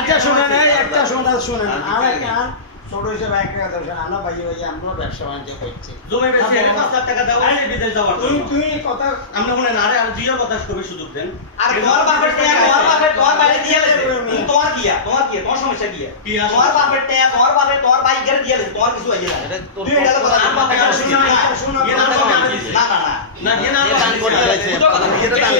আচ্ছা শুনেন এই একটা শুনেন আর একটা ছোট হিসাবে একটা কথা শুনেন আমরা ভাইয়ে ভাইয়ে আমরা ব্যবসা বাণিজ্য করছি জমি বেশি 5 লাখ টাকা দাও এই বিদেশ যাওয়ার তুই জন্য তুই কথা আমরা মনে না আরে আর দুইটা কথা কবে সুযোগ দেন আর তোমার বাপের টাকা তোমার বাইরে দিয়ে গেছে তোমার তোমার সমস্যা কি কি আছে? তোমার বাপের টাকা তোমার ভাই গেলে দিয়ে গেছে তোমার কিছু হইছে না এটা তোর তুই এটা কথা আমার বাপের টাকা শুনে না শুনো, ইয়ে না শুনো, টাকা দিছে। না না না না ইয়ে না দান করতে লাগছে এটা দান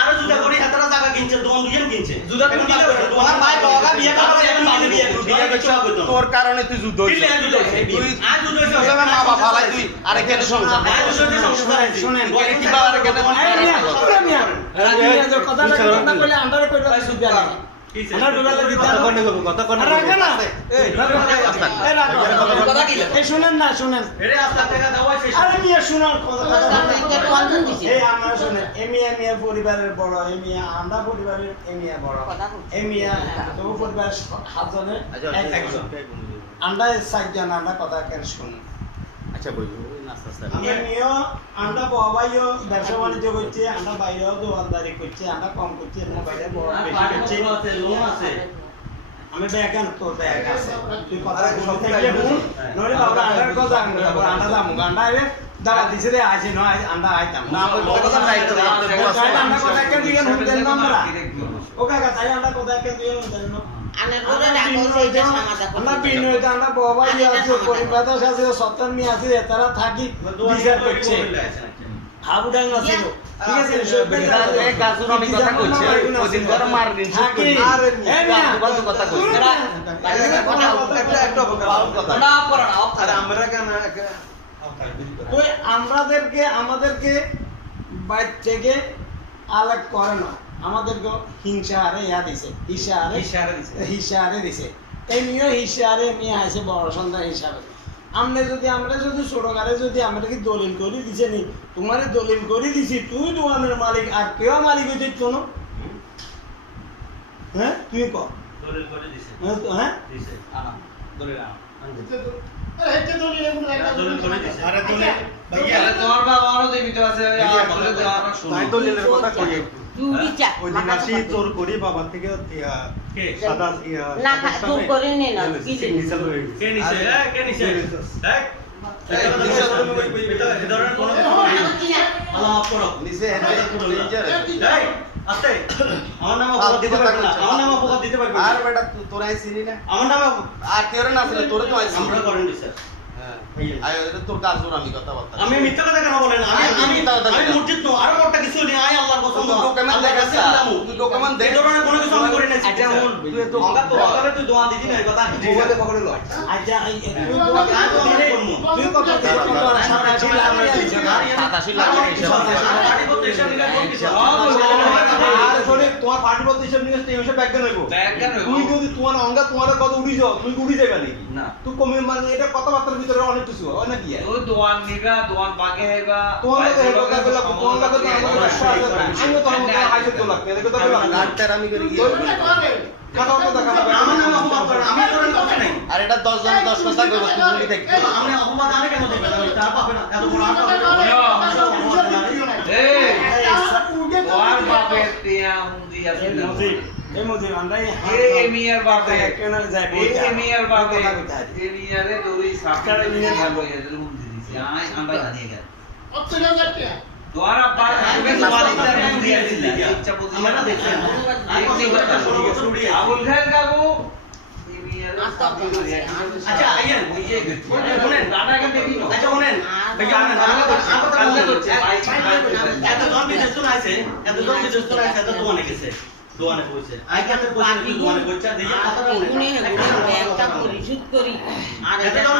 আরো জুতা করি হাতারা টাকা কিনছে দোকান দুজন কিনছে জুতা তুমি দিলে তোমার ভাই লগা বিয়ে করবে তুমি বিয়ে বিয়ে করতে হবে তো তোর কারণে তুই যুদ্ধ কিনলে হইছিস জুতা তুই আজ জুতা তুই সবাই মা বাবা ফালাই তুই আরেকখানে সংসার আজ জুতা সংসার শুনেন, বলে কি বাবা আরেকখানে এই মিয়া, শুনে মিয়া। এই যে কথাটা কথা বলে আন্ডারে কইরা সুদ দেয়া নেই। আমরা ডুবালে দিতে হবে। আর রাখে না। এই কথা কি এই শুনেন না শুনেন এরে আস্তা টাকা দাও আছে আরে মিয়া শুনার কথা অঞ্জন দিছে এই আমরা শুনেন এমিয়া পরিবারের বড় এমিয়া আমরা পরিবারের এমিয়া বড় কথা বলছি। এমিয়া তো পরিবারের 7 জনের একজন আমরা 7 জন আমরা কথা কেন শুনুন আচ্ছা বই নাস্তা নাস্তা এমিও আমরা বাবাইও ব্যবসা বাণিজ্য করছে আমরা বাইরেও দোকানদারি করছে আমরা কম করছি আমরা বাইরে বড় বেশি করছি আছে লোন আছে আমি ব্যাগান তো ব্যাগ আছে তুই কথা সব থেকে হুন নরে বাবা আন্ডার কথা আন্ডা দাম গান্ডা আইবে দাওয়া দিছে রে আজ নয় আন্ডা আইতাম না ওই কথা রাইট আন্ডা কথা কেন দিগেন হুন দেন আমরা ও কাকা তাই আন্ডা কথা কেন দিগেন হুন দেন আনের করে রাখো সেইটা সমাধান আমরা বিনয়তে আমরা বাবা আছে পরিবার আছে সত্তর মি আছে তারা থাকি বিচার করছে হাবুডাং আছে ঠিক আছে এই গাজর আমি কথা কইছি ওদিন ধর মার দিন থাকি এই না বাজু কথা কইছি একটা কথা না অফ করো না অফ আরে আমরা কেন ওই আমাদেরকে বাইরে থেকে আলাদা করে না আমাদেরকে হিংসা আরে ইয়া দিছে হিসারে দিছে এই নিয়ে হিসারে মিয়া আছে বড় সন্তান হিসাবে আমরা যদি ছোটকালে যদি আমরা কি দলিল করে দিছে নি তোমার দলিল করে দিছি তুই দোকানের মালিক আর কেউ মালিক হইতে কোনো হ্যাঁ তুই কর দলিল করে দিছে হ্যাঁ দিছে আনা ধরে নাও দলিল করে দিছে আরে দলিল তাহলে তোমার বাবা আরো জীবিত আছে বলে তো আর শুনো তাই দলিলের কথা কই চুরি চা ওই দিন আসি তোর করি বাবার থেকে কে সাদা না চুপ করে নে না কি সিগনেচার হয়ে কে নিছে কে নিছে এই ধরনের কোনো আল্লাহ মাফ করো নিচে ডেঞ্জার এই আস্তে আমার নাম অপবাদ দিতে পারবে না আমার নাম অপবাদ দিতে পারবে না আর বেটা তোরা চিনি না আমার নাম আর কেউ না ছিল তোরে তো আইছি আমরা করেন স্যার হ্যাঁ আয় এটা তোর কাজ আমি কথা বলতাম আমি মিথ্যা কথা কেন বলেন আমি আমি আমি মসজিদ তো আর একটা কিছু নেই আয় আল্লাহর কসম ডকুমেন্ট দেখাছে তুই ডকুমেন্ট দেখ এই ধরনের কোনো কিছু আমি করি না আচ্ছা হুন তুই তো অঙ্গা তো অঙ্গালে তুই দোয়া দিদি না এই কথা মোবাইলে পকড়ে লয় আচ্ছা তুই কত তোমার পার্টি বলতে হিসাব নিয়ে এই হিসাব ব্যাগ নেবো ব্যাগ কেন হইবো? তুই যদি তোমার অঙ্গা তোমার কত উড়ি যাও তুমি উড়ি যাবে নাকি না তুই কমে মানে এটা কথাবার্তার ভিতরে করে অনেক কিছু হয় না কি ওই দোয়ান নিবা দোয়ান বাগে হইবা তোমার লাগে হেড কথা বলা তোমার লাগে তো আমি তো আইছে তো লাগবে দেখো তো গাড়টার আমি করে গিয়ে কথা কথা আমার নাম অপবাদ করেন আমি করেন কথা নাই আর এটা 10 জন 10 কথা কইব তুই বলি থাকবি আমি অপবাদ আমি কেন দেব আমি তার পাবে না এত বড় এই ওয়ার বাপে তিয়া হুন্দি আছে এই মুজিব আন্দাই এই মিয়ার বাপে কেন যায় এই মিয়ার বাপে এই মিয়ারে দৌড়ি সাতটারে মিয়া থাকবো এদের হুন্দি দিছি আই আমরা জানিয়ে গেল তোমার আব্বা তুমি তোমার হুন্দি আছে ইচ্ছা বুঝি আমরা দেখছেন আবুল খান কাকু এই মিয়ারে আচ্ছা আইয়েন শুনেন দাদা কেন দেখি না আচ্ছা শুনেন ভাইয়া আমরা কালকে করছে এত জন বিদেশ তো আছে এত জন বিদেশ তো আছে এত দোয়ানে গেছে দোয়ানে কইছে আই কেন কইছে দোয়ানে কইছে দেখি কথাটা এগুনে শুনেন ব্যাংকটা পরিশোধ করি আর এত এটা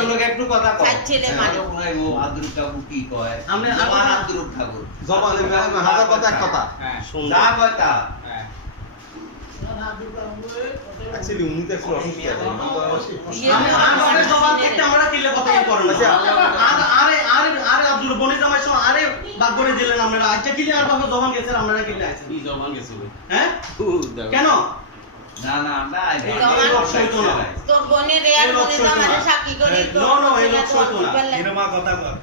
জন একটু কথা কয় ছেলে মানে শুনাইবো আব্দুল কাকু কি কয় আমরা আমার আব্দুল ঠাকুর জবানে হাজার কথা এক কথা যা কয় তা অ্যাকচুয়ালি উনি তো একটু অসুস্থ আমাদের জবান থেকে আমরা কিলে কথা করেন আরে আরে আরে আব্দুল বনি জামাই সব আরে বাগ করে দিলেন আপনারা আচ্ছা কিলে আর বাবা জবান গেছেন আপনারা কিলে আছেন এই জমান গেছে ভাই হ্যাঁ কেন না না আমরা তোর বোনের রেয়ার বোনে জামানে সাক্ষী করে তো No, no, এই লোক সইতো না। সিনেমা কথা কর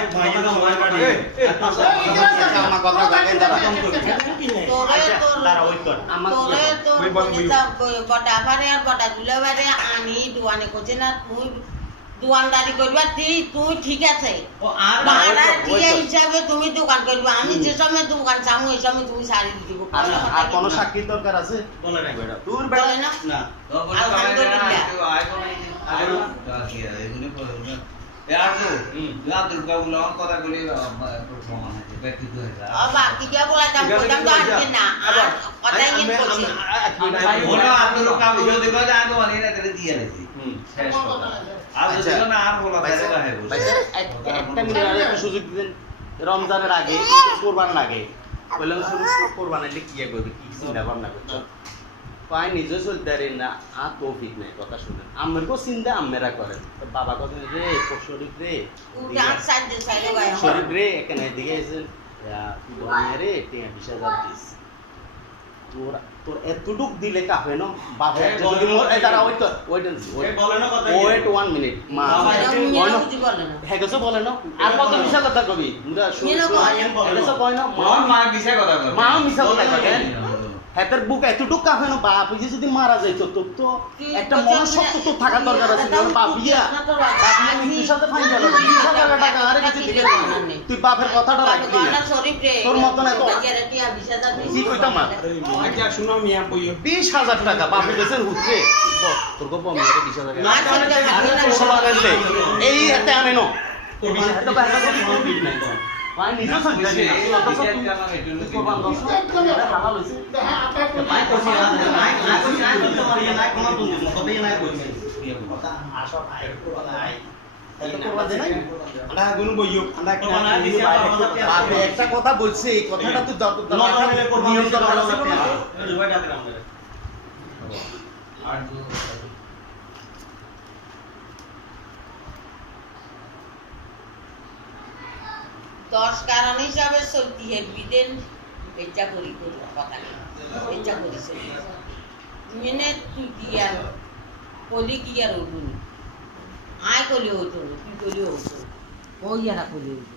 এই ভাইয়া তো মার বাড়ি আমার কথা জায়গায় দাঁড়া তোরে তোর দাঁড়া ওই কর আমার তোরে তোর বোনে বড়া ভারে আর বড়া দুলা ভারে আনি দুয়ানে কোচে না তুই দোকানদারি করবা তুই ঠিক আছে ও আর ভাড়া টিয়া হিসাবে তুমি দোকান করবা আমি যে সময় দোকান চামু এই সময় তুমি শাড়ি দিব আর কোন সাক্ষীর দরকার আছে বলে নাই বেটা তোর বলে বেটা না না বাবা কি দিয়া বলা দাম দাম তো আসবে না আর কথাই নিয়ে বলছি একটা মিনিট আর একটা সুযোগ দিবেন রমজানের আগে কোরবানের আগে বললাম শুরু কোরবানের কি করবে কি চিন্তা ভাবনা করছো পায় নিজে চলতে পারি না আর তৌফিক নেই কথা শুনেন আমার কো চিন্তা আমেরা করেন তো বাবা কথা রে শরীফ রে উঠান সাইডে সাইডে গায় শরীফ রে এখানে দিকে এসে দোকানে রে 20,000 দিস তোর এতটুক দিলে কাফে না বাবা যদি মোর এই দাঁড়া ওই তো ওয়েট বলে না কথা ওয়েট 1 মিনিট মা বুঝি বলে না হ্যাঁ কিছু বলে না আর কত মিছা কথা কবি মুরা শুন কয় না মা মিছা কথা কয় হেতের বুক এতটুক কাফে না বাপ যে যদি মারা যাইত তোর তো একটা মনসত্ব তো থাকা দরকার আছে বাপিয়া বাপিয়া মৃত্যুর সাথে ফাইন গেল 20,000 টাকা আরে কিছু দিবে তুই বাপের কথাটা রাখবি না তোর মত না তো কি কইতা মা আচ্ছা শুনো মিয়া বইও 20,000 টাকা বাপে গেছেন হুতরে তোর গো মেরে 20,000 এই হাতে আনে নো এত বাইরে করি কোন দিন নাই ভাই নিজে সঞ্জয় না তুই তো কোরবান দছ এটা হালাল হইছে নাই কইছি নাই তোমার ইয়া নাই কোন দিন কত ইয়া নাই কইছি কথা আসো ভাই কোরবান নাই এত কোরবান দেই আন্ডা গুন বইও আন্ডা বাপে একটা কথা বলছে এই কথাটা তুই নজরে কোরবান নিয়ম দিতে দরকার ভালো আছে লাগবে না দুবাই ডাকলাম আমরা আর 10 কারণ হিসাবে চলতি হেডবিদেন এটা করি কথা এটা করিছে মেনে তুই কি আর কলি কি আর উঠুনি আয় কলি হতো তুই কলি হতো ওই আর কলি হতো